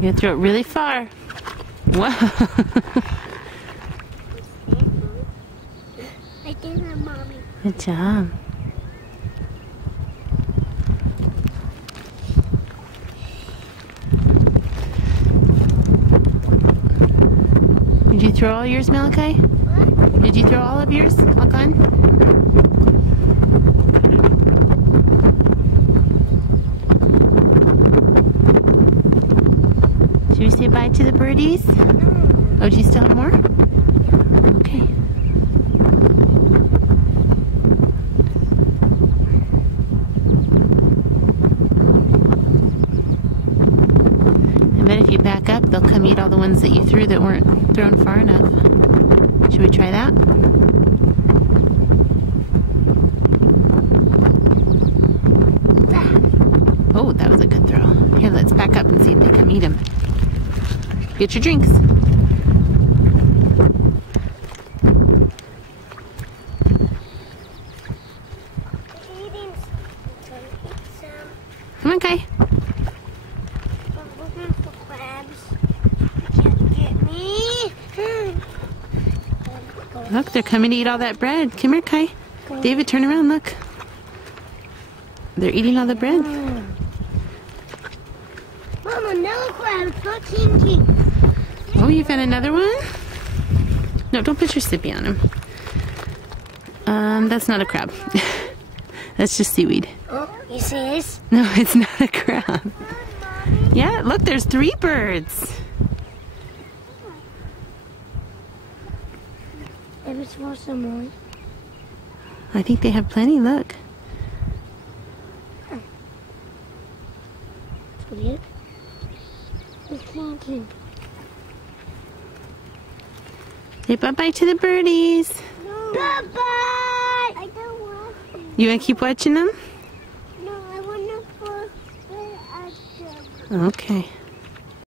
You gotta throw it really far. Whoa. I think I'm mommy. Good job. Did you throw all yours, Malachi? What? Did you throw all of yours, Hakan? Should we say bye to the birdies? No. Oh, do you still have more? Okay. I bet if you back up, they'll come eat all the ones that you threw that weren't thrown far enough. Should we try that? Oh, that was a good throw. Here, let's back up and see if they come eat them. Get your drinks. Come on, Kai. I'm looking for crabs. Can't get me. Look, they're coming to eat all that bread. Come here, Kai. David, turn around, look. They're eating all the bread. Mom, another crab. It's not King. Oh, you found another one? No, don't put your sippy on him. That's not a crab. That's just seaweed. Oh, yes, it is. No, it's not a crab. Yeah, look, there's 3 birds. Ever smell some more? I think they have plenty, look. Weird. It's King. Say bye-bye to the birdies. No. Bye-bye. I don't want to. You want to keep watching them? No, I want to put it at the... Okay.